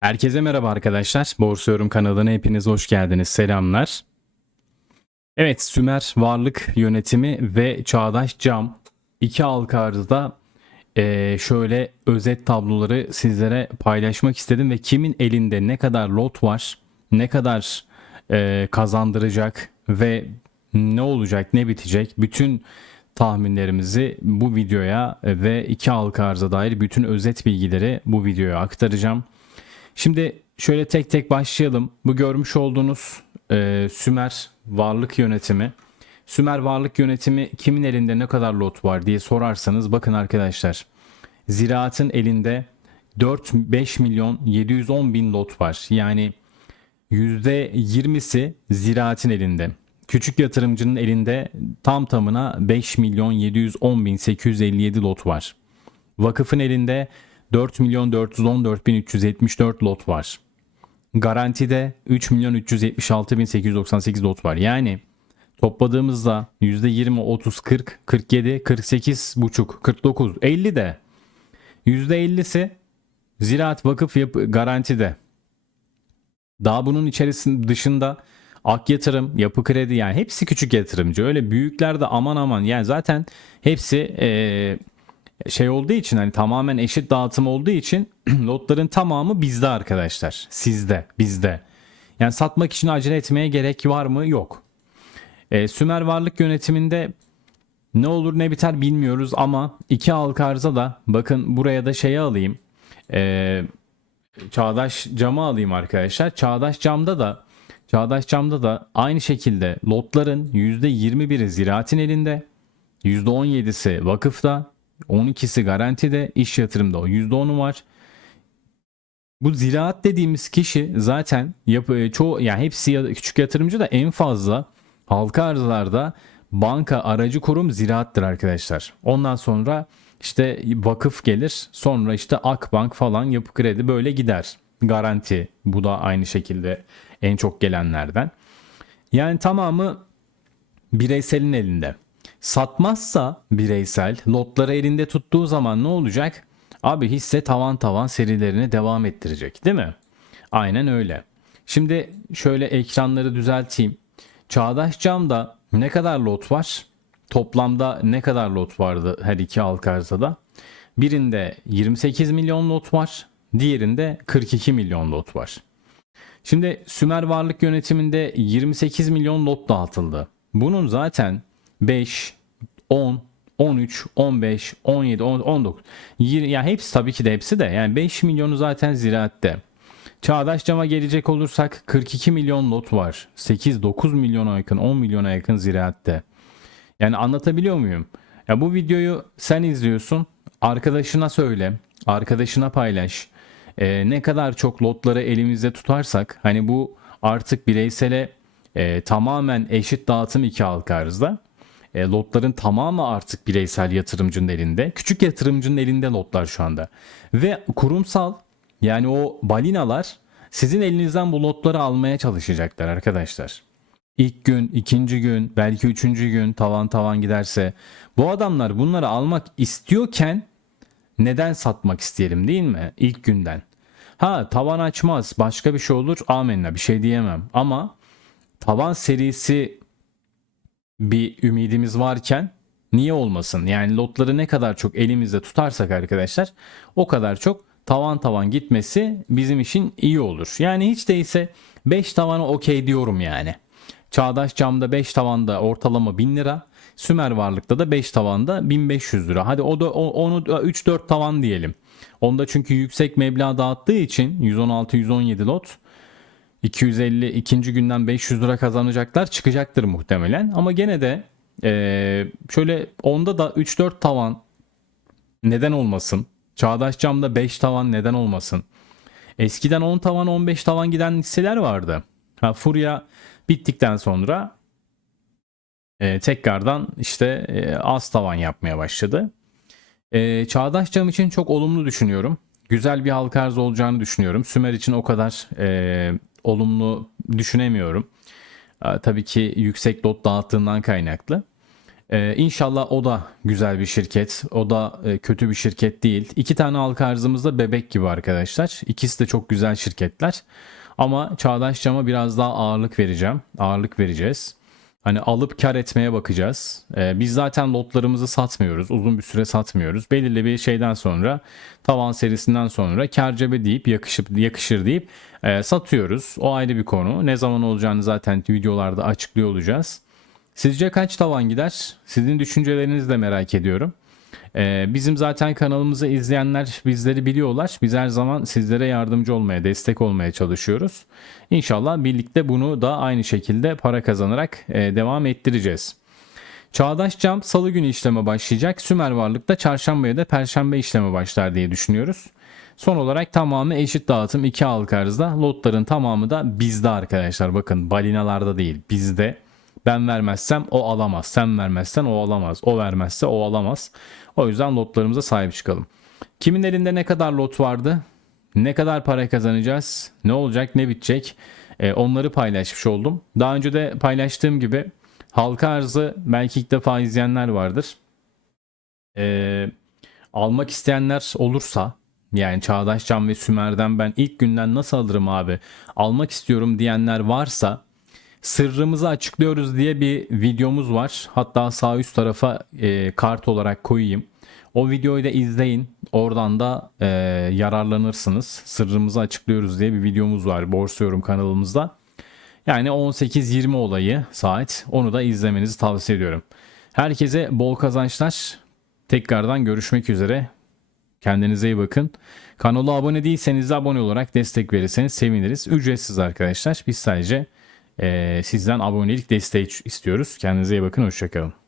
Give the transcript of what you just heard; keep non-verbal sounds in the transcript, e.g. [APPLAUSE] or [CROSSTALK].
Herkese merhaba arkadaşlar. Borsa Yorum kanalına hepiniz hoş geldiniz. Selamlar. Evet, Sümer Varlık Yönetimi ve Çağdaş Cam iki halka arzda eee, şöyle özet tabloları sizlere paylaşmak istedim ve kimin elinde ne kadar lot var, ne kadar eee, kazandıracak ve ne olacak, ne bitecek bütün tahminlerimizi bu videoya ve iki halka arza dair bütün özet bilgileri bu videoya aktaracağım. Şimdi şöyle tek tek başlayalım. Bu görmüş olduğunuz e, Sümer Varlık Yönetimi. Sümer Varlık Yönetimi kimin elinde ne kadar lot var diye sorarsanız bakın arkadaşlar. Ziraatın elinde 4-5 milyon 710 bin lot var. Yani %20'si ziraatin elinde. Küçük yatırımcının elinde tam tamına 5 milyon 710 bin 857 lot var. Vakıfın elinde 4 milyon 414 bin 374 lot var. Garantide 3 milyon 376 bin 898 lot var. Yani topladığımızda %20, 30, 40, 47, 48 buçuk, 49, 50 de %50'si ziraat vakıf yapı garantide. Daha bunun içerisinde dışında Ak Yatırım, Yapı Kredi yani hepsi küçük yatırımcı. Öyle büyükler de aman aman yani zaten hepsi eee, şey olduğu için hani tamamen eşit dağıtım olduğu için [CLEARS THROAT] lotların tamamı bizde arkadaşlar. Sizde, bizde. Yani satmak için acele etmeye gerek var mı? Yok. Eee, Sümer Varlık Yönetiminde ne olur ne biter bilmiyoruz ama iki halka arıza da bakın buraya da şeyi alayım. Eee Çağdaş camı alayım arkadaşlar. Çağdaş camda da Çağdaş camda da aynı şekilde lotların %21'i ziraatin elinde, %17'si vakıfta, 12'si garantide, iş yatırımda o %10'u var. Bu ziraat dediğimiz kişi zaten yapı, çoğu yani hepsi küçük yatırımcı da en fazla halka arzlarda banka aracı kurum ziraattır arkadaşlar. Ondan sonra işte vakıf gelir sonra işte Akbank falan yapı kredi böyle gider. Garanti bu da aynı şekilde en çok gelenlerden. Yani tamamı bireyselin elinde. Satmazsa bireysel lotları elinde tuttuğu zaman ne olacak? Abi hisse tavan tavan serilerini devam ettirecek değil mi? Aynen öyle. Şimdi şöyle ekranları düzelteyim. Çağdaş Cam'da ne kadar lot var? Toplamda ne kadar lot vardı her iki halka arzada? Birinde 28 milyon lot var. Diğerinde 42 milyon lot var. Şimdi Sümer Varlık Yönetiminde 28 milyon lot dağıtıldı. Bunun zaten 5, 10, 13, 15, 17, 10, 19. yir- Yani hepsi tabii ki de hepsi de. Yani 5 milyonu zaten ziraatte. Çağdaş Cam'a gelecek olursak 42 milyon lot var. 8-9 milyona yakın 10 milyona yakın ziraatte. Yani anlatabiliyor muyum? Ya bu videoyu sen izliyorsun. Arkadaşına söyle. Arkadaşına paylaş. Ee, ne kadar çok lotları elimizde tutarsak hani bu artık bireysele e, tamamen eşit dağıtım iki halka arzda. E, lotların tamamı artık bireysel yatırımcının elinde. Küçük yatırımcının elinde lotlar şu anda. Ve kurumsal yani o balinalar sizin elinizden bu lotları almaya çalışacaklar arkadaşlar. İlk gün, ikinci gün, belki üçüncü gün tavan tavan giderse bu adamlar bunları almak istiyorken neden satmak isteyelim değil mi? İlk günden. Ha tavan açmaz başka bir şey olur amenna bir şey diyemem ama tavan serisi bir ümidimiz varken niye olmasın? Yani lotları ne kadar çok elimizde tutarsak arkadaşlar o kadar çok tavan tavan gitmesi bizim için iyi olur. Yani hiç değilse 5 tavana okey diyorum yani. Çağdaş camda 5 tavanda ortalama 1000 lira. Sümer varlıkta da 5 tavanda 1500 lira. Hadi o da onu 3-4 tavan diyelim. Onda çünkü yüksek meblağ dağıttığı için 116-117 lot 250 ikinci günden 500 lira kazanacaklar çıkacaktır muhtemelen. Ama gene de eee, şöyle onda da 3-4 tavan neden olmasın? Çağdaş camda 5 tavan neden olmasın? Eskiden 10 tavan 15 tavan giden hisseler vardı. Ha, Furya bittikten sonra e, tekrardan işte e, az tavan yapmaya başladı. E, Çağdaş Cam için çok olumlu düşünüyorum. Güzel bir halka arz olacağını düşünüyorum. Sümer için o kadar e, olumlu düşünemiyorum. E, tabii ki yüksek lot dağıttığından kaynaklı. Ee, inşallah o da güzel bir şirket. O da e, kötü bir şirket değil. İki tane halka arzımız da bebek gibi arkadaşlar. İkisi de çok güzel şirketler. Ama Çağdaş Cam'a biraz daha ağırlık vereceğim. Ağırlık vereceğiz. Hani alıp kar etmeye bakacağız. Ee, biz zaten lotlarımızı satmıyoruz. Uzun bir süre satmıyoruz. Belirli bir şeyden sonra tavan serisinden sonra kar cebe deyip yakışıp, yakışır deyip e, satıyoruz. O ayrı bir konu. Ne zaman olacağını zaten videolarda açıklıyor olacağız. Sizce kaç tavan gider? Sizin düşüncelerinizi de merak ediyorum. Ee, bizim zaten kanalımızı izleyenler bizleri biliyorlar. Biz her zaman sizlere yardımcı olmaya, destek olmaya çalışıyoruz. İnşallah birlikte bunu da aynı şekilde para kazanarak e, devam ettireceğiz. Çağdaş Cam salı günü işleme başlayacak. Sümer Varlık'ta çarşamba ya da perşembe işleme başlar diye düşünüyoruz. Son olarak tamamı eşit dağıtım iki halka arzda. Lotların tamamı da bizde arkadaşlar. Bakın balinalarda değil bizde. Ben vermezsem o alamaz. Sen vermezsen o alamaz. O vermezse o alamaz. O yüzden lotlarımıza sahip çıkalım. Kimin elinde ne kadar lot vardı? Ne kadar para kazanacağız? Ne olacak? Ne bitecek? Ee, onları paylaşmış oldum. Daha önce de paylaştığım gibi halka arzı belki ilk defa izleyenler vardır. Ee, almak isteyenler olursa yani Çağdaş Can ve Sümer'den ben ilk günden nasıl alırım abi? Almak istiyorum diyenler varsa sırrımızı açıklıyoruz diye bir videomuz var. Hatta sağ üst tarafa e, kart olarak koyayım. O videoyu da izleyin. Oradan da e, yararlanırsınız. Sırrımızı açıklıyoruz diye bir videomuz var Borsa Yorum kanalımızda. Yani 18-20 olayı saat. Onu da izlemenizi tavsiye ediyorum. Herkese bol kazançlar. Tekrardan görüşmek üzere. Kendinize iyi bakın. Kanala abone değilseniz de abone olarak destek verirseniz seviniriz. Ücretsiz arkadaşlar. Biz sadece sizden abonelik desteği istiyoruz. Kendinize iyi bakın. Hoşçakalın.